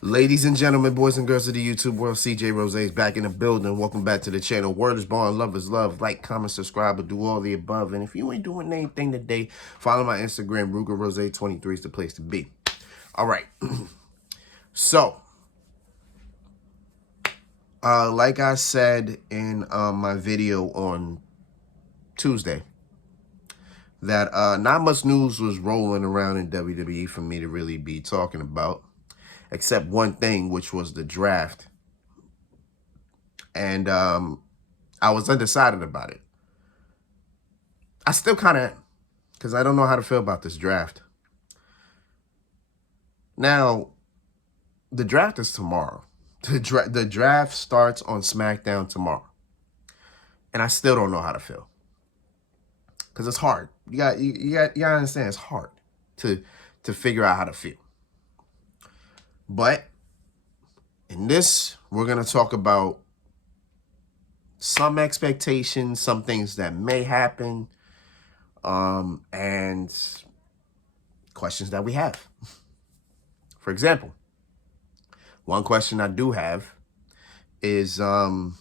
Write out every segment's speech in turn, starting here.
Ladies and gentlemen, boys and girls of the YouTube world, CJ Rose is back in the building. Welcome back to the channel. Word is born, love is love. Like, comment, subscribe, or do all the above. And if you ain't doing anything today, follow my Instagram. RugerRose23 is the place to be. All right. So, like I said in my video on Tuesday, that not much news was rolling around in WWE for me to really be talking about, except one thing, which was the draft. And I was undecided about it. I still kind of, because I don't know how to feel about this draft. Now, the draft is tomorrow. The draft starts on SmackDown tomorrow. And I still don't know how to feel. Because it's hard. You gotta understand, it's hard to figure out how to feel. But in this, we're going to talk about some expectations, some things that may happen, and questions that we have. For example, one question I do have is, are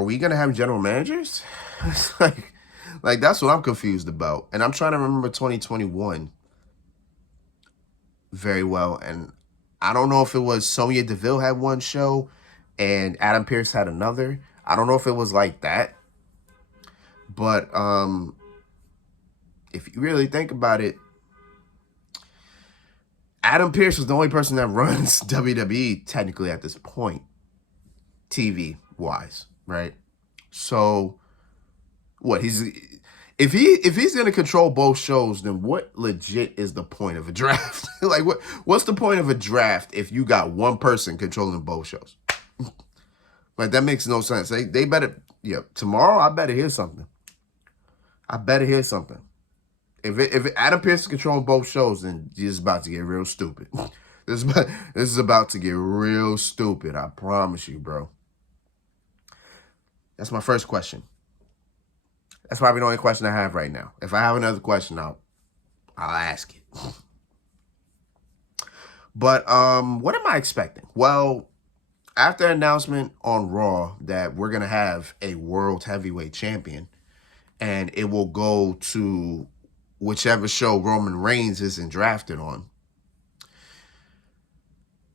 we going to have general managers? like that's what I'm confused about. And I'm trying to remember 2021 very well. And I don't know if it was Sonya Deville had one show and Adam Pearce had another. I don't know if it was like that. But if you really think about it, Adam Pearce was the only person that runs WWE technically at this point, TV-wise, right? So, what if he's gonna control both shows, then what legit is the point of a draft? Like, what's the point of a draft if you got one person controlling both shows? Like, that makes no sense. They better, tomorrow I better hear something. I better hear something. If Adam Pearce is controlling both shows, then it's about to get real stupid. This is about to get real stupid. I promise you, bro. That's my first question. That's probably the only question I have right now. If I have another question, I'll ask it. But what am I expecting? Well, after announcement on Raw that we're gonna have a world heavyweight champion, and it will go to whichever show Roman Reigns isn't drafted on,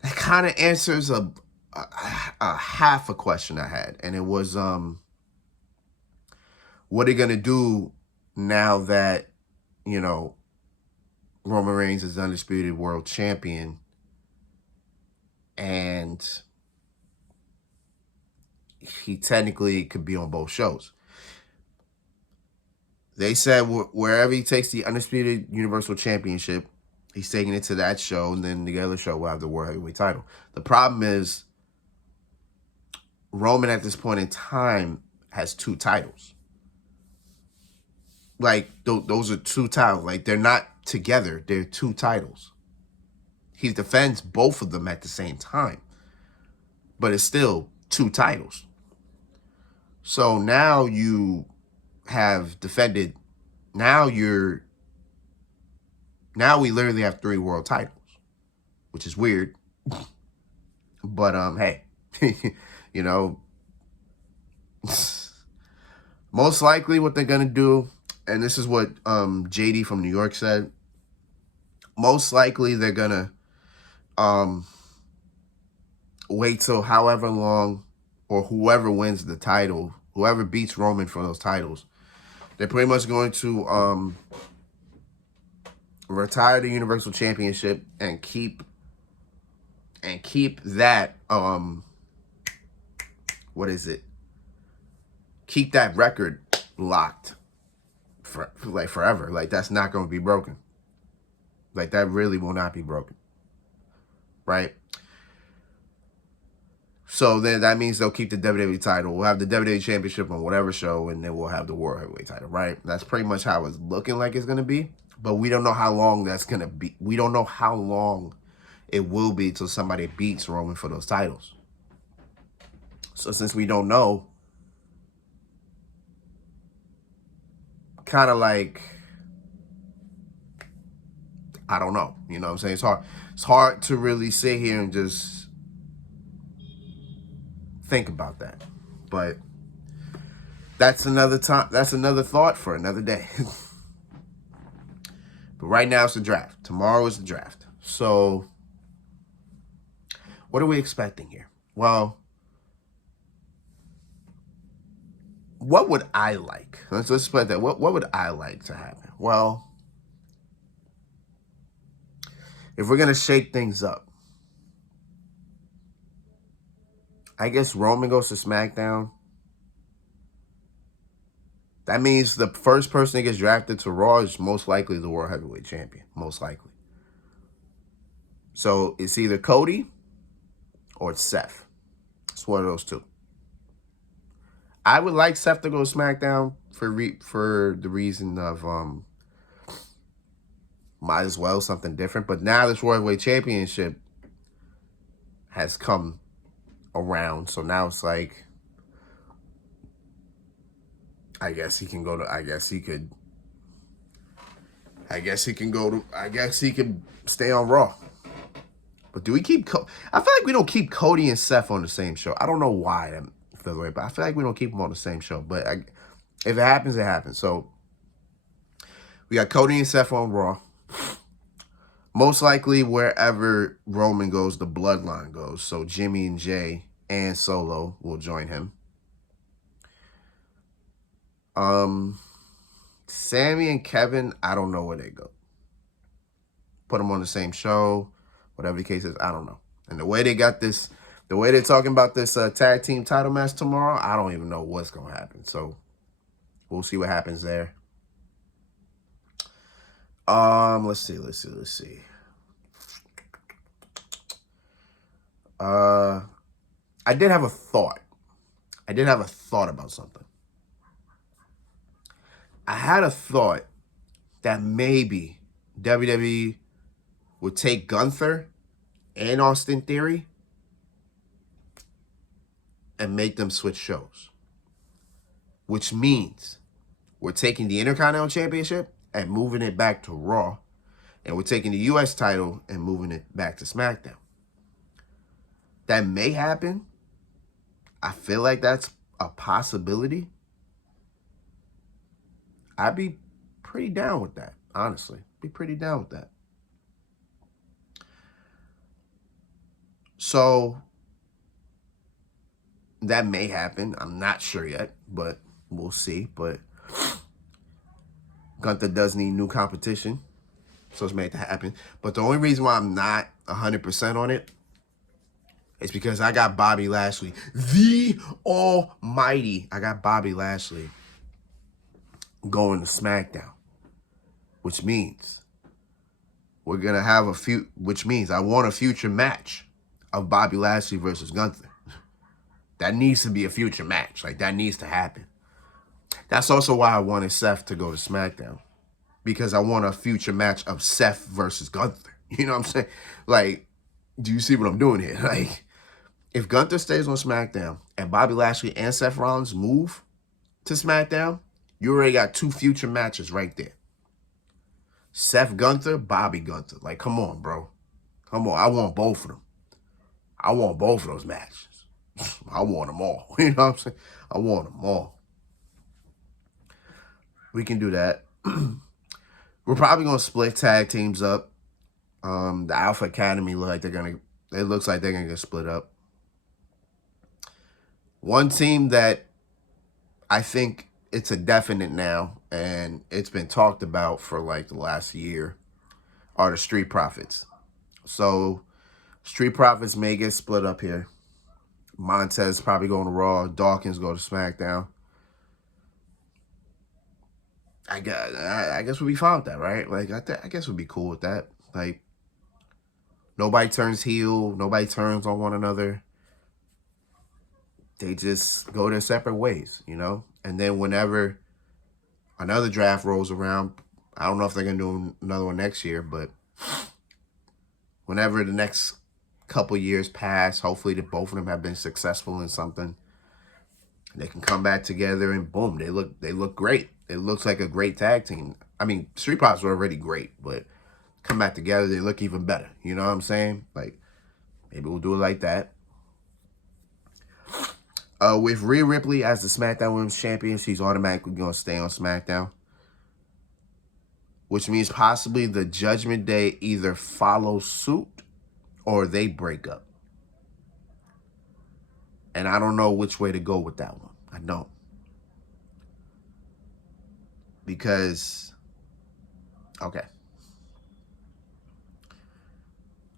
that kind of answers a half a question I had. And it was, what are you going to do now that, Roman Reigns is undisputed world champion and he technically could be on both shows? They said wherever he takes the undisputed Universal Championship, he's taking it to that show, and then the other show will have the World Heavyweight title. The problem is Roman at this point in time has two titles. Like, those are two titles. Like, they're not together. They're two titles. He defends both of them at the same time. But it's still two titles. So now you have defended. Now we literally have 3 world titles, which is weird. But hey, most likely what they're gonna do, and this is what JD from New York said, most likely they're gonna wait till however long, or whoever wins the title, whoever beats Roman for those titles, they're pretty much going to retire the Universal Championship and keep that what is it? Keep that record locked for like forever. Like, that's not going to be broken. Like, that really will not be broken. Right? So then that means they'll keep the WWE title. We'll have the WWE Championship on whatever show, and then we'll have the World Heavyweight title, right? That's pretty much how it's looking like it's going to be. But we don't know how long that's going to be. We don't know how long it will be till somebody beats Roman for those titles. So since we don't know, kind of like, I don't know. You know what I'm saying? It's hard to really sit here and just think about that. But that's another time. That's another thought for another day. But right now it's the draft. Tomorrow is the draft. So what are we expecting here? Well, what would I like? Let's split that. What would I like to happen? Well, if we're gonna shake things up, I guess Roman goes to SmackDown. That means the first person that gets drafted to Raw is most likely the World Heavyweight Champion. Most likely. So it's either Cody or it's Seth. It's one of those two. I would like Seth to go to SmackDown for the reason of might as well something different. But now this World Heavyweight Championship has come around, so now it's like, I guess he can go to. I guess he could stay on Raw. But do we keep? I feel like we don't keep Cody and Seth on the same show. I don't know why I feel the way, but I feel like we don't keep them on the same show. But if it happens, it happens. So we got Cody and Seth on Raw. Most likely, wherever Roman goes, the bloodline goes. So Jimmy and Jay and Solo will join him. Sammy and Kevin, I don't know where they go. Put them on the same show, whatever the case is, I don't know. And the way they got this, the way they're talking about this tag team title match tomorrow, I don't even know what's going to happen. So we'll see what happens there. Let's see. I did have a thought. About something. I had a thought that maybe WWE would take Gunther and Austin Theory and make them switch shows. Which means we're taking the Intercontinental Championship and moving it back to Raw. And we're taking the U.S. title and moving it back to SmackDown. That may happen. I feel like that's a possibility. I'd be pretty down with that, honestly. Be pretty down with that. So that may happen. I'm not sure yet, but we'll see. But Gunther does need new competition, so it's made to happen. But the only reason why I'm not 100% on it is because I got Bobby Lashley, the almighty. I got Bobby Lashley going to SmackDown, which means we're going to have which means I want a future match of Bobby Lashley versus Gunther. That needs to be a future match. Like, that needs to happen. That's also why I wanted Seth to go to SmackDown, because I want a future match of Seth versus Gunther. You know what I'm saying? Like, do you see what I'm doing here? Like, if Gunther stays on SmackDown and Bobby Lashley and Seth Rollins move to SmackDown, you already got two future matches right there. Seth Gunther, Bobby Gunther. Like, come on, bro. Come on. I want both of them. I want both of those matches. I want them all. You know what I'm saying? I want them all. We can do that. We're probably going to split tag teams up. The Alpha Academy it looks like they're going to get split up. One team that I think it's a definite now, and it's been talked about for like the last year, are the Street Profits. So Street Profits may get split up here. Montez probably going to Raw. Dawkins go to SmackDown. I guess we'll be fine with that, right? Like, I guess we'll be cool with that. Like, nobody turns heel. Nobody turns on one another. They just go their separate ways, you know? And then whenever another draft rolls around, I don't know if they're going to do another one next year, but whenever the next couple years pass, hopefully that both of them have been successful in something, they can come back together and boom, they look great. It looks like a great tag team. I mean, Street Profits were already great, but come back together, they look even better. You know what I'm saying? Like, maybe we'll do it like that. With Rhea Ripley as the SmackDown Women's Champion, she's automatically going to stay on SmackDown. Which means possibly the Judgment Day either follow suit or they break up. And I don't know which way to go with that one. I don't. Because, okay.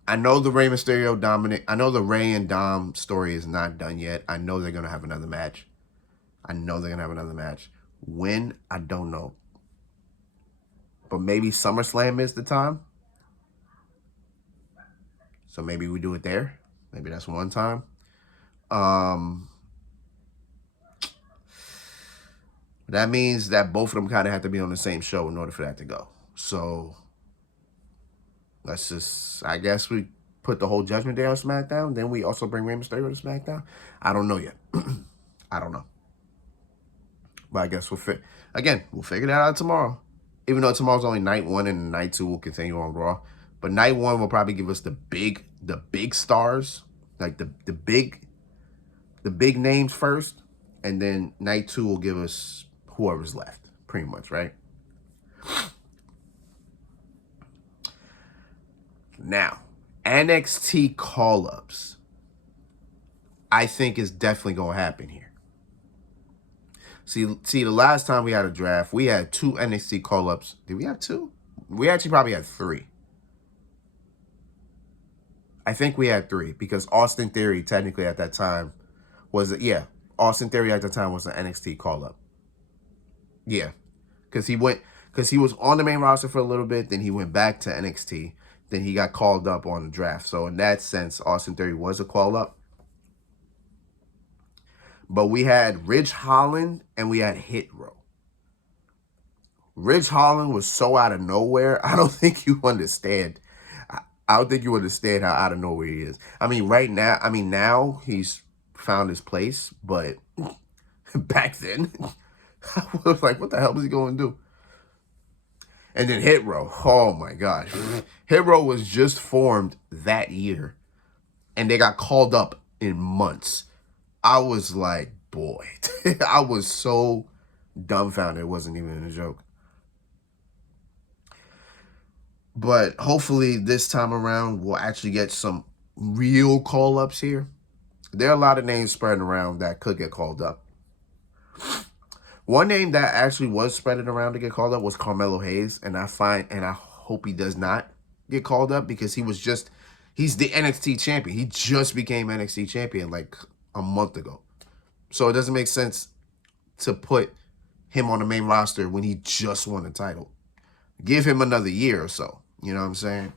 I know the Rey Mysterio Dominic, I know the Rey and Dom story is not done yet. I know they're going to have another match. When? I don't know. But maybe SummerSlam is the time. So maybe we do it there. Maybe that's one time. That means that both of them kind of have to be on the same show in order for that to go. So let's just, I guess we put the whole Judgment Day on SmackDown. Then we also bring Rey Mysterio to SmackDown. I don't know yet. I don't know. But I guess we'll figure that out tomorrow. Even though tomorrow's only night 1 and night 2 will continue on Raw. But night 1 will probably give us the big stars, like the big names first, and then night 2 will give us whoever's left, pretty much, right? Now, NXT call-ups, I think is definitely going to happen here. See, the last time we had a draft, we had 2 NXT call-ups. Did we have 2? We actually probably had 3. I think we had 3 because Austin Theory technically at that time was, Austin Theory at the time was an NXT call-up. Yeah, because he was on the main roster for a little bit, then he went back to NXT, then he got called up on the draft. So in that sense, Austin Theory was a call-up. But we had Ridge Holland and we had Hit Row. Ridge Holland was so out of nowhere. I don't think you understand. I don't think you understand how out of nowhere he is. I mean, now he's found his place, but back then, I was like, what the hell is he going to do? And then Hit Row. Oh, my God. Hit Row was just formed that year, and they got called up in months. I was like, boy. I was so dumbfounded. It wasn't even a joke. But hopefully this time around, we'll actually get some real call-ups here. There are a lot of names spreading around that could get called up. One name that actually was spreading around to get called up was Carmelo Hayes, and I hope he does not get called up because he's the NXT champion. He just became NXT champion like a month ago. So it doesn't make sense to put him on the main roster when he just won the title. Give him another year or so. You know what I'm saying?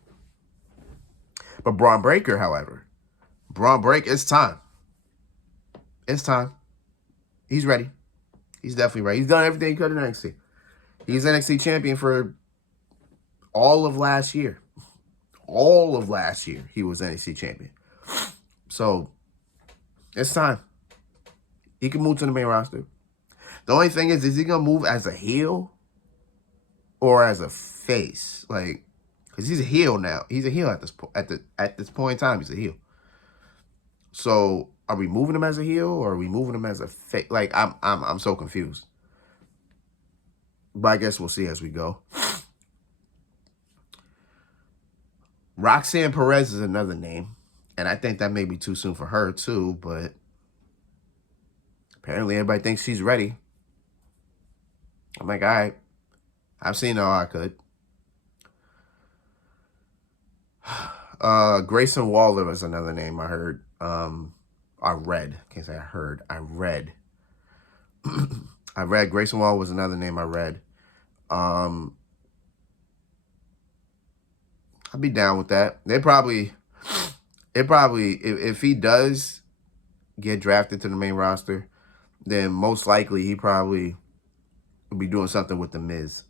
But Braun Breaker, however, it's time. It's time. He's ready. He's definitely ready. He's done everything he could in NXT. He's NXT champion for all of last year. All of last year, he was NXT champion. So, it's time. He can move to the main roster. The only thing is he going to move as a heel or as a face? Like, because he's a heel now. He's a heel at this point in time. He's a heel. So, are we moving him as a heel or are we moving him as a face? Like, I'm so confused. But I guess we'll see as we go. Roxanne Perez is another name. And I think that may be too soon for her, too. But apparently everybody thinks she's ready. I'm like, all right. I've seen all I could. Grayson Waller is another name I heard. I read. Can't say I heard. I read. I read. Grayson Waller was another name I read. I'd be down with that. If he does get drafted to the main roster, then most likely he probably will be doing something with The Miz.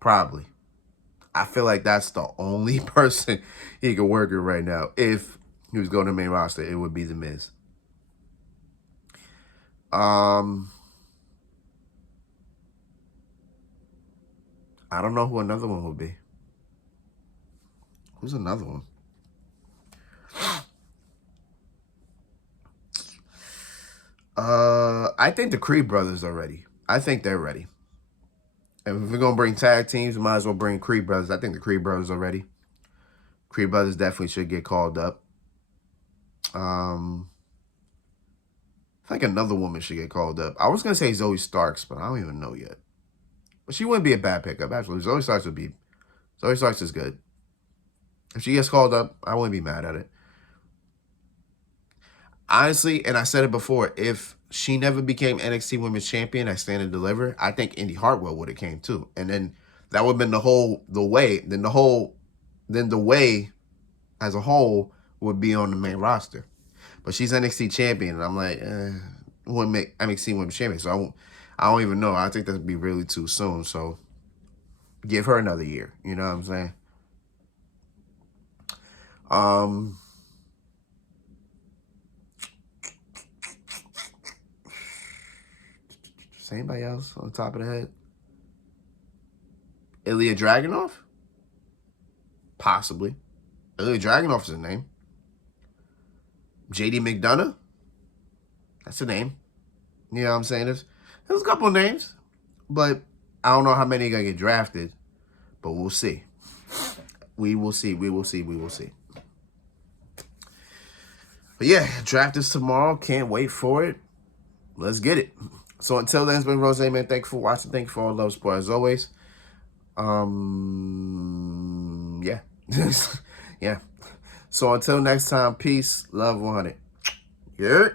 Probably. I feel like that's the only person he could work with right now. If he was going to the main roster, it would be The Miz. I don't know who another one would be. Who's another one? I think the Creed brothers are ready. I think they're ready. And if we're gonna bring tag teams, we might as well bring Creed brothers. I think the Creed brothers are ready. Creed brothers definitely should get called up. I think another woman should get called up. I was gonna say Zoe Starks, but I don't even know yet. But she wouldn't be a bad pickup, actually. Zoe Starks is good. If she gets called up, I wouldn't be mad at it. Honestly, and I said it before, if she never became NXT Women's Champion at Stand and Deliver, I think Indy Hartwell would have came too. And then that would have been the way as a whole would be on the main roster. But she's NXT champion, and I'm like, wouldn't make NXT Women's Champion. So I don't even know. I think that'd be really too soon. So give her another year. You know what I'm saying? Is anybody else on the top of the head? Ilya Dragunov? Possibly. Ilya Dragunov is a name. JD McDonough? That's a name. You know what I'm saying? There's a couple of names, but I don't know how many are going to get drafted, but we'll see. We will see. But yeah, draft is tomorrow. Can't wait for it. Let's get it. So until then, it's been Rose, man. Thank you for watching. Thank you for all the love, support as always. Yeah. Yeah. So until next time, peace, love, 100. Yeah.